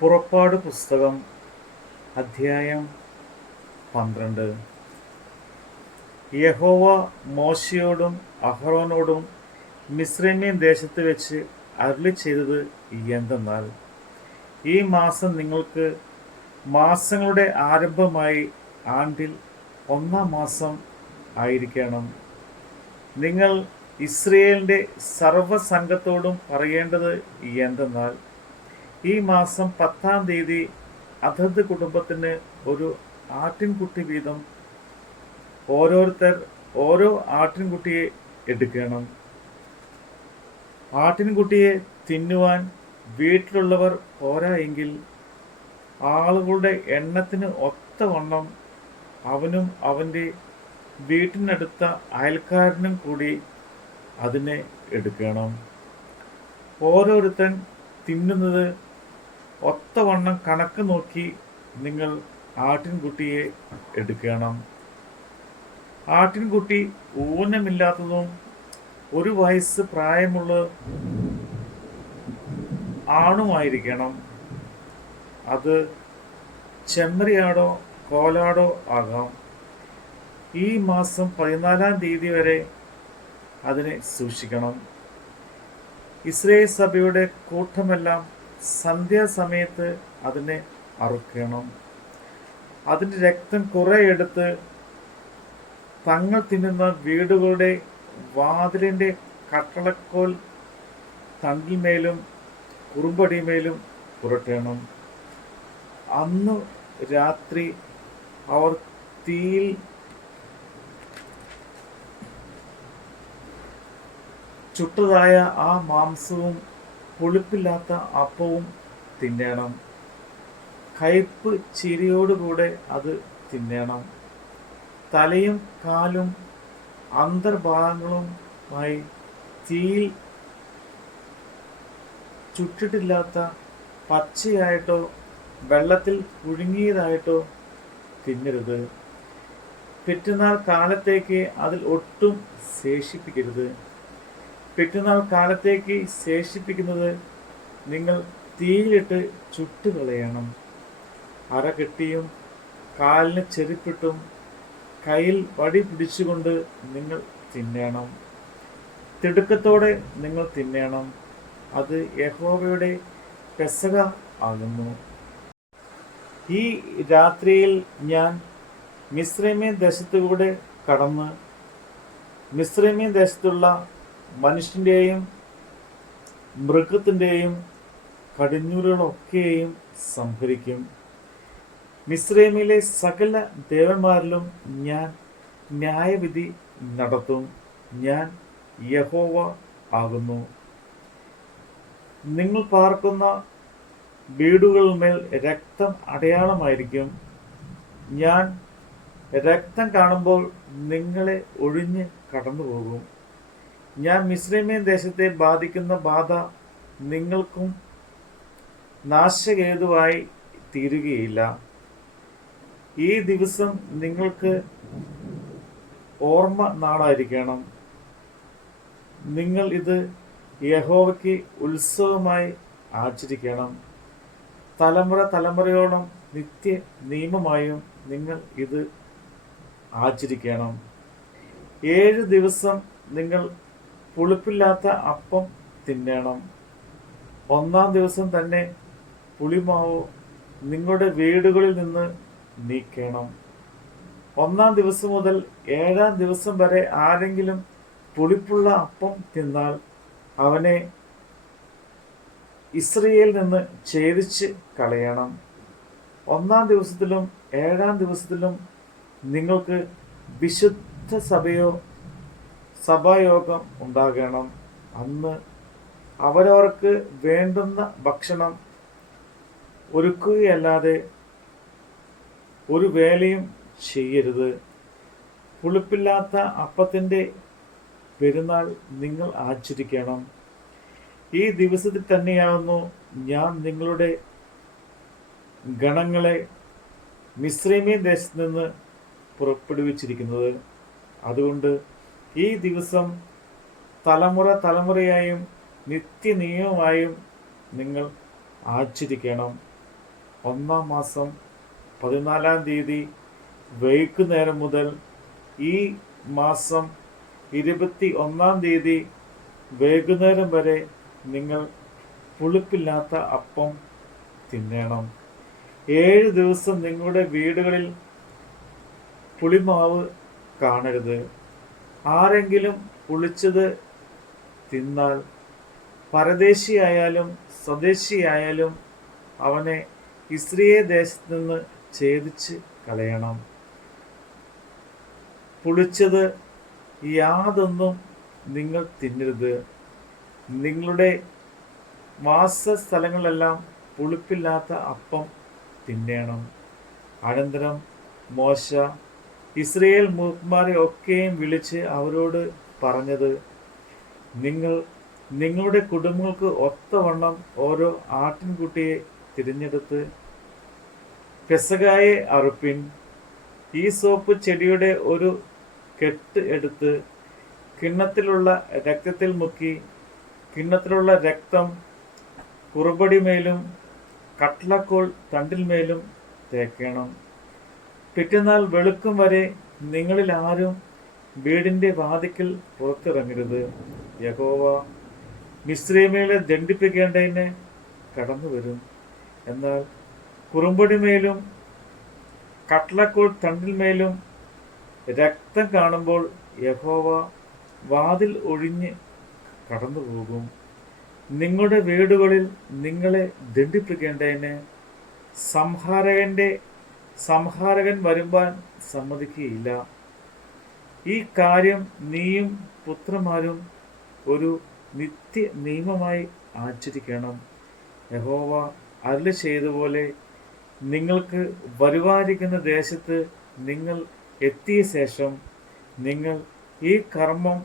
പുറപ്പാട് പുസ്തകം അധ്യായം 12. യഹോവ മോശയോടും അഹ്റോനോടും മിസ്രയീം ദേശത്ത് വെച്ച് അരുളിച്ചെയ്തത് എന്തെന്നാൽ, ഈ മാസം നിങ്ങൾക്ക് മാസങ്ങളുടെ ആരംഭമായി ആണ്ടിൽ 1-ാം മാസം ആയിരിക്കണം. നിങ്ങൾ ഇസ്രയേലിൻ്റെ സർവ്വസംഘത്തോടും പറയേണ്ടത് എന്തെന്നാൽ, ഈ മാസം 10-ാം തീയതി അതത് കുടുംബത്തിന് ഒരു ആട്ടിൻകുട്ടി വീതം ഓരോരുത്തർ ഓരോ ആട്ടിൻകുട്ടിയെ എടുക്കണം. ആട്ടിൻകുട്ടിയെ തിന്നുവാൻ വീട്ടിലുള്ളവർ പോരായെങ്കിൽ ആളുകളുടെ എണ്ണത്തിന് ഒത്തവണ്ണം അവനും അവൻ്റെ വീട്ടിനടുത്ത അയൽക്കാരനും കൂടി അതിനെ എടുക്കണം. ഓരോരുത്തൻ തിന്നുന്നത് ഒത്തവണ്ണം കണക്ക് നോക്കി നിങ്ങൾ ആട്ടിൻകുട്ടിയെ എടുക്കണം. ആട്ടിൻകുട്ടി ഊനമില്ലാത്തതും 1 വയസ്സ് പ്രായമുള്ള ആണുമായിരിക്കണം. അത് ചെമ്മരിയാടോ കോലാടോ ആകാം. ഈ മാസം 14-ാം തീയതി വരെ അതിനെ സൂക്ഷിക്കണം. ഇസ്രായേൽ സഭയുടെ കൂട്ടമെല്ലാം സന്ധ്യാസമയത്ത് അതിനെ അറുക്കണം. അതിൻ്റെ രക്തം കുറെ എടുത്ത് തങ്ങൾ തിന്നുന്ന വീടുകളുടെ വാതിലിൻ്റെ കട്ടളക്കോൽ തണ്ടിന്മേലും കുറുമ്പടിമേലും പുരട്ടണം. അന്നു രാത്രി അവർ തീയിൽ ചുട്ടതായ ആ മാംസവും പുളിപ്പില്ലാത്ത അപ്പവും തിന്നണം. കയ്പ് ചിരിയോടുകൂടെ അത് തിന്നണം. തലയും കാലും അന്തർഭാഗങ്ങളുമായി തീയിൽ ചുട്ടിട്ടില്ലാത്ത പച്ചയായിട്ടോ വെള്ളത്തിൽ പുഴുങ്ങിയതായിട്ടോ തിന്നരുത്. പിറ്റന്നാൾ കാലത്തേക്ക് അതിൽ ഒട്ടും ശേഷിപ്പിക്കരുത്. പിറ്റന്നാൾ കാലത്തേക്ക് ശേഷിപ്പിക്കുന്നത് നിങ്ങൾ തീയിലിട്ട് ചുട്ടുകളയണം. അര കെട്ടിയും കാലിന് ചെരുപ്പിട്ടും കയ്യിൽ വടി പിടിച്ചുകൊണ്ട് നിങ്ങൾ തിന്നണം. തിടുക്കത്തോടെ നിങ്ങൾ തിന്നണം. അത് യഹോവയുടെ പെസഹ ആകുന്നു. ഈ രാത്രിയിൽ ഞാൻ മിസ്രയീം ദേശത്തുകൂടെ കടന്ന് മിസ്രയീം ദേശത്തുള്ള മനുഷ്യൻ്റെയും മൃഗത്തിൻ്റെയും കടിഞ്ഞൂലുകളൊക്കെയും സംഹരിക്കും. മിസ്രയീമിലെ സകല ദേവന്മാരിലും ഞാൻ ന്യായവിധി നടത്തും. ഞാൻ യഹോവ ആകുന്നു. നിങ്ങൾ പാർക്കുന്ന വീടുകളിന്മേൽ രക്തം അടയാളമായിരിക്കും. ഞാൻ രക്തം കാണുമ്പോൾ നിങ്ങളെ ഒഴിഞ്ഞ് കടന്നുപോകും. ഞാൻ മിസ്രയീം ദേശത്തെ ബാധിക്കുന്ന ബാധ നിങ്ങൾക്കും നാശഹേതുവായി തീരുകയില്ല. ഈ ദിവസം നിങ്ങൾക്ക് ഓർമ്മ നാളായിരിക്കണം. നിങ്ങൾ ഇത് യഹോവയ്ക്ക് ഉത്സവമായി ആചരിക്കണം. തലമുറ തലമുറയോളം നിത്യ നിയമമായും നിങ്ങൾ ഇത് ആചരിക്കണം. 7 ദിവസം നിങ്ങൾ പുളിപ്പില്ലാത്ത അപ്പം തിന്നണം. 1-ാം ദിവസം തന്നെ പുളിമാവ് നിങ്ങളുടെ വീടുകളിൽ നിന്ന് നീക്കണം. 1-ാം ദിവസം മുതൽ 7-ാം ദിവസം വരെ ആരെങ്കിലും പുളിപ്പുള്ള അപ്പം തിന്നാൽ അവനെ ഇസ്രയേലിൽ നിന്ന് ഛേദിച്ച് കളയണം. 1-ാം ദിവസത്തിലും 7-ാം ദിവസത്തിലും നിങ്ങൾക്ക് വിശുദ്ധ സഭായോഗം ഉണ്ടാകണം. അന്ന് അവരവർക്ക് വേണ്ടുന്ന ഭക്ഷണം ഒരുക്കുകയല്ലാതെ ഒരു വേലയും ചെയ്യരുത്. പുളിപ്പില്ലാത്ത അപ്പത്തിൻ്റെ പെരുന്നാൾ നിങ്ങൾ ആചരിക്കണം. ഈ ദിവസത്തിൽ തന്നെയാകുന്നു ഞാൻ നിങ്ങളുടെ ഗണങ്ങളെ മിസ്രയീം ദേശത്ത് നിന്ന് പുറപ്പെടുവിച്ചിരിക്കുന്നത്. അതുകൊണ്ട് ഈ ദിവസം തലമുറ തലമുറയായും നിത്യനിയമമായും നിങ്ങൾ ആചരിക്കണം. ഒന്നാം മാസം 14-ാം തീയതി വൈകുന്നേരം മുതൽ ഈ മാസം 21-ാം തീയതി വൈകുന്നേരം വരെ നിങ്ങൾ പുളിപ്പില്ലാത്ത അപ്പം തിന്നണം. 7 ദിവസം നിങ്ങളുടെ വീടുകളിൽ പുളിമാവ് കാണരുത്. ആരെങ്കിലും പുളിച്ചത് തിന്നാൽ പരദേശിയായാലും സ്വദേശിയായാലും അവനെ ഇസ്രായേൽ ദേശത്ത് നിന്ന് ഛേദിച്ച് കളയണം. പുളിച്ചത് യാതൊന്നും നിങ്ങൾ തിന്നരുത്. നിങ്ങളുടെ വാസസ്ഥലങ്ങളിലെല്ലാം പുളിപ്പില്ലാത്ത അപ്പം തിന്നണം. അനന്തരം മോശ ഇസ്രായേൽ മൂപ്പന്മാരെ ഒക്കെയും വിളിച്ച് അവരോട് പറഞ്ഞത്, നിങ്ങൾ നിങ്ങളുടെ കുടുംബങ്ങൾക്ക് ഒത്തവണ്ണം ഓരോ ആട്ടിൻകുട്ടിയെ തിരഞ്ഞെടുത്ത് പെസഹായെ അറുപ്പിൻ. ഈ സോപ്പ് ചെടിയുടെ ഒരു കെട്ട് എടുത്ത് കിണ്ണത്തിലുള്ള രക്തത്തിൽ മുക്കി കിണ്ണത്തിലുള്ള രക്തം കുറുപടിമേലും കട്ലക്കോൾ തണ്ടിന്മേലും തേക്കണം. പിറ്റന്നാൾ വെളുക്കും വരെ നിങ്ങളിൽ ആരും വീടിന്റെ വാതിക്കൽ പുറത്തിറങ്ങരുത്. യഹോവ മിസ്രയീമ്യരെ ദണ്ഡിപ്പിക്കേണ്ടതിന് കടന്നു വരും. എന്നാൽ കുറുമ്പടിമേലും കട്ലക്കോൾ തണ്ടിന്മേലും രക്തം കാണുമ്പോൾ യഹോവ വാതിൽ ഒഴിഞ്ഞ് കടന്നുപോകും. നിങ്ങളുടെ വീടുകളിൽ നിങ്ങളെ ദണ്ഡിപ്പിക്കേണ്ടതിന് സംഹാരകൻ വരുവാൻ സമ്മതിക്കുകയില്ല. ഈ കാര്യം നീയും പുത്രന്മാരും ഒരു നിത്യ നിയമമായി ആചരിക്കണം. യഹോവ അരുളി ചെയ്തതുപോലെ നിങ്ങൾക്ക് വരുവാനിരിക്കുന്ന ദേശത്ത് നിങ്ങൾ എത്തിയ ശേഷം നിങ്ങൾ ഈ കർമ്മം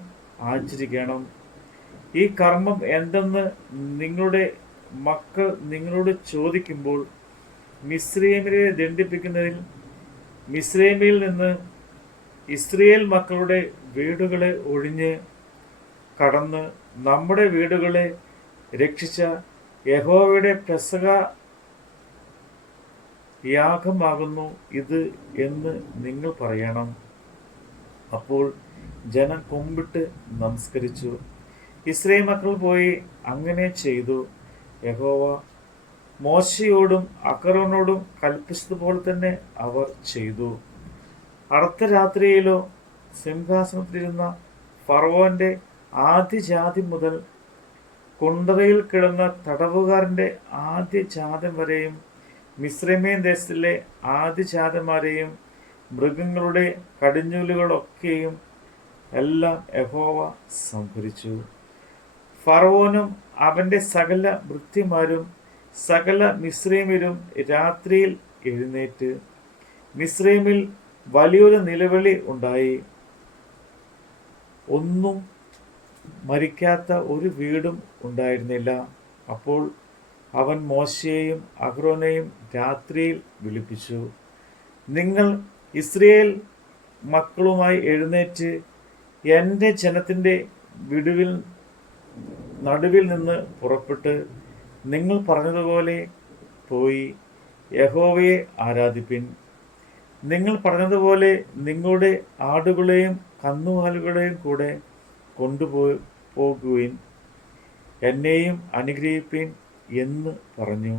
ആചരിക്കണം. ഈ കർമ്മം എന്തെന്ന് നിങ്ങളുടെ മക്കൾ നിങ്ങളോട് ചോദിക്കുമ്പോൾ മിസ്രയീമ്യരെ ദണ്ഡിപ്പിക്കുന്നതിൽ മിസ്രയീമിൽ നിന്ന് ഇസ്രായേൽ മക്കളുടെ വീടുകളെ ഒഴിഞ്ഞ് കടന്ന് നമ്മുടെ വീടുകളെ രക്ഷിച്ച യഹോവയുടെ പെസഹ യാഗമാകുന്നു ഇത് എന്ന് നിങ്ങൾ പറയണം. അപ്പോൾ ജനം കുമ്പിട്ട് നമസ്കരിച്ചു. ഇസ്രായേൽ മക്കൾ പോയി അങ്ങനെ ചെയ്തു. യഹോവ മോശയോടും അഹരോനോടും കൽപ്പിച്ചതുപോലെ തന്നെ അവർ ചെയ്തു. അർദ്ധരാത്രിയിലോ സിംഹാസനത്തിലിരുന്ന ഫറവോന്റെ ആദ്യജാതി മുതൽ കുണ്ടറയിൽ കിടന്ന തടവുകാരന്റെ ആദ്യജാതം വരെയും മിസ്രയീം ദേശത്തിലെ ആദ്യജാതന്മാരെയും മൃഗങ്ങളുടെ കടിഞ്ഞൂലുകളൊക്കെയും എല്ലാം യഹോവ സംഹരിച്ചു. ഫറവോനും അവന്റെ സകല ഭൃത്യന്മാരും സകല മിസ്രയീമ്യരും രാത്രിയിൽ എഴുന്നേറ്റ് മിസ്രയീമിൽ വലിയൊരു നിലവിളി ഉണ്ടായി. ഒന്നും മരിക്കാത്ത ഒരു വീടും ഉണ്ടായിരുന്നില്ല. അപ്പോൾ അവൻ മോശയെയും അഹ്റോനെയും രാത്രിയിൽ വിളിപ്പിച്ചു. നിങ്ങൾ ഇസ്രായേൽ മക്കളുമായി എഴുന്നേറ്റ് എൻ്റെ ജനത്തിൻ്റെ നടുവിൽ നിന്ന് പുറപ്പെട്ട് നിങ്ങൾ പറഞ്ഞതുപോലെ പോയി യഹോവയെ ആരാധിപ്പിൻ. നിങ്ങൾ പറഞ്ഞതുപോലെ നിങ്ങളുടെ ആടുകളെയും കന്നുകാലികളെയും കൂടെ കൊണ്ടുപോകുവിൻ. എന്നെയും അനുഗ്രഹിപ്പിൻ എന്ന് പറഞ്ഞു.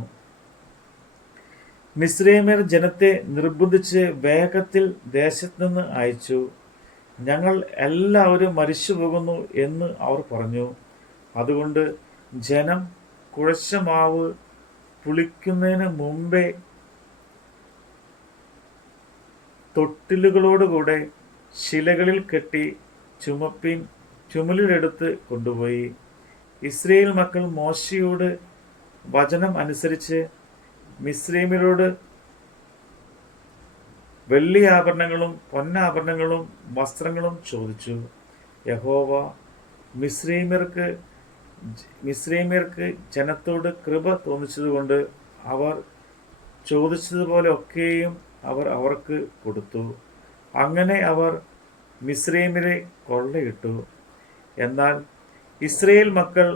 മിസ്രയീമ്യർ ജനത്തെ നിർബന്ധിച്ച് വേഗത്തിൽ ദേശത്ത് നിന്ന് അയച്ചു. ഞങ്ങൾ എല്ലാവരും മരിച്ചു പോകുന്നു എന്ന് അവർ പറഞ്ഞു. അതുകൊണ്ട് ജനം കുഴച്ച മാവ് പുളിക്കുന്നതിന് മുമ്പേ തൊട്ടിലുകളോടുകൂടെ ശിലകളിൽ കെട്ടി ചുമലിലെടുത്ത് കൊണ്ടുപോയി. ഇസ്രായേൽ മക്കൾ മോശയോട് വചനം അനുസരിച്ച് മിസ്രയീമ്യരോട് വെള്ളി ആഭരണങ്ങളും പൊന്നാഭരണങ്ങളും വസ്ത്രങ്ങളും ചോദിച്ചു. യഹോവ മിസ്രയീമ്യർക്ക് ജനത്തോട് കൃപ തോന്നിച്ചതുകൊണ്ട് അവർ ചോദിച്ചതുപോലെ ഒക്കെയും അവർ അവർക്ക് കൊടുത്തു. അങ്ങനെ അവർ മിസ്രയീമ്യരെ കൊള്ളയിട്ടു. എന്നാൽ ഇസ്രായേൽ മക്കൾ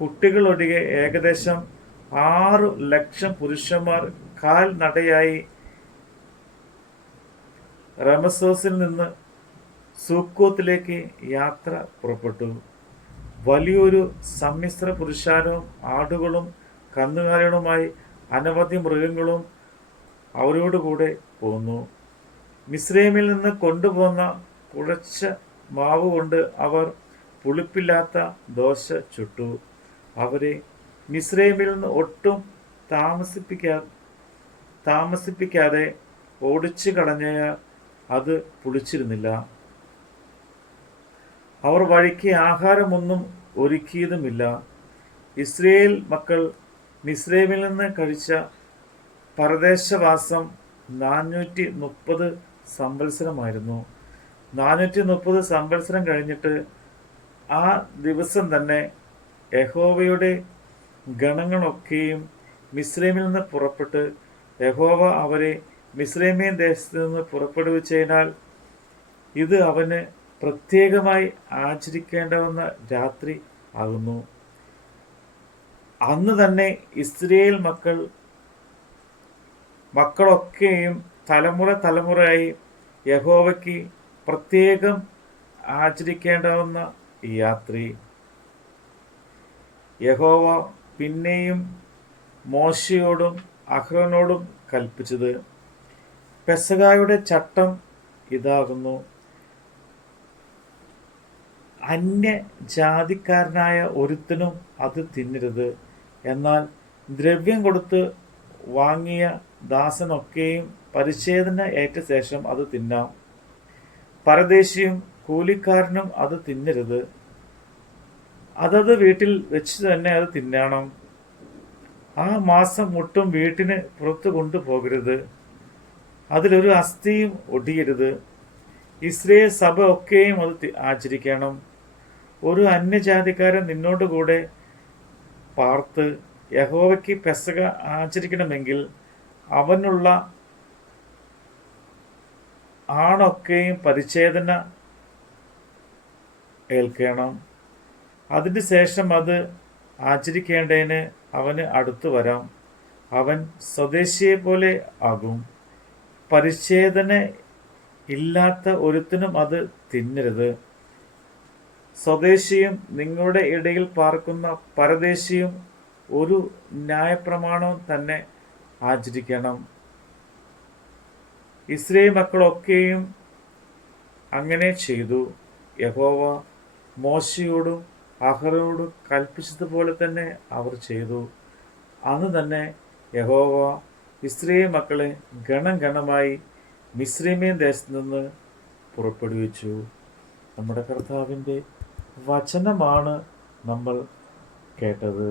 കുട്ടികളൊഴികെ ഏകദേശം 6 ലക്ഷം പുരുഷന്മാർ കാൽനടയായി റമസോസിൽ നിന്ന് സൂക്കോത്തിലേക്ക് യാത്ര പുറപ്പെട്ടു. വലിയൊരു സമ്മിശ്ര പുരുഷാരവും ആടുകളും കന്നുകാലികളുമായി അനവധി മൃഗങ്ങളും അവരോടുകൂടെ പോന്നു. മിസ്രൈമിൽ നിന്ന് കൊണ്ടുപോന്ന കുഴച്ച മാവ് കൊണ്ട് അവർ പുളിപ്പില്ലാത്ത ദോശ ചുട്ടു. അവരെ മിസ്രൈമിൽ നിന്ന് ഒട്ടും താമസിപ്പിക്കാതെ ഓടിച്ചു കളഞ്ഞാൽ അത് പുളിച്ചിരുന്നില്ല. അവർ വഴിക്ക് ആഹാരമൊന്നും ഒരുക്കിയതുമില്ല. ഇസ്രയേൽ മക്കൾ മിസ്രൈമിൽ നിന്ന് കഴിച്ച പരദേശവാസം 430 സംവത്സരമായിരുന്നു. 430 സംവത്സരം കഴിഞ്ഞിട്ട് ആ ദിവസം തന്നെ യഹോവയുടെ ഗണങ്ങളൊക്കെയും മിസ്രൈമിൽ നിന്ന് പുറപ്പെട്ട് യഹോവ അവരെ മിസ്രൈമിയൻ ദേശത്ത് നിന്ന് പുറപ്പെടുവിച്ചതിനാൽ ഇത് അവന് പ്രത്യേകമായി ആചരിക്കേണ്ടവന്ന രാത്രി ആകുന്നു. അന്ന് തന്നെ ഇസ്രയേൽ മക്കളൊക്കെയും തലമുറയായി യഹോവയ്ക്ക് പ്രത്യേകം ആചരിക്കേണ്ടവന്ന ഈ രാത്രി. യഹോവ പിന്നെയും മോശയോടും അഹ്റോനോടും കൽപ്പിച്ചത് പെസഹായുടെ ചട്ടം ഇതാകുന്നു. അന്യജാതിക്കാരനായ ഒരുത്തനും അത് തിന്നരുത്. എന്നാൽ ദ്രവ്യം കൊടുത്ത് വാങ്ങിയ ദാസനൊക്കെയും പരിച്ഛേദന ഏറ്റ ശേഷം അത് തിന്നാം. പരദേശിയും കൂലിക്കാരനും അത് തിന്നരുത്. അതത് വീട്ടിൽ വെച്ച് തന്നെ അത് തിന്നണം. ആ മാസം മുട്ടും വീട്ടിന് പുറത്തു കൊണ്ടുപോകരുത്. അതിലൊരു അസ്ഥിയും ഒടിയരുത്. ഇസ്രയേൽ സഭ ഒക്കെയും അത് ആചരിക്കണം. ഒരു അന്യജാതിക്കാരൻ നിന്നോടുകൂടെ പാർത്ത് യഹോവയ്ക്ക് പെസഹ ആചരിക്കണമെങ്കിൽ അവനുള്ള ആണൊക്കെയും പരിച്ഛേദന ഏൽക്കണം. അതിന് ശേഷം അത് ആചരിക്കേണ്ടതിന് അവന് അടുത്തു വരാം. അവൻ സ്വദേശിയെ പോലെ ആകും. പരിച്ഛേദന ഇല്ലാത്ത ഒരുത്തിനും അത് തിന്നരുത്. സ്വദേശിയും നിങ്ങളുടെ ഇടയിൽ പാർക്കുന്ന പരദേശിയും ഒരു ന്യായപ്രമാണവും തന്നെ ആചരിക്കണം. ഇസ്രായേൽ മക്കളൊക്കെയും അങ്ങനെ ചെയ്തു. യഹോവ മോശയോടും അഹ്റോനോടും കൽപ്പിച്ചതുപോലെ തന്നെ അവർ ചെയ്തു. അന്ന് തന്നെ യഹോവ ഇസ്രായേൽ മക്കളെ ഗണമായി മിസ്രൈമിയൻ ദേശത്ത് നിന്ന് പുറപ്പെടുവിച്ചു. നമ്മുടെ കർത്താവിൻ്റെ വചനമാണ് നമ്മൾ കേട്ടത്.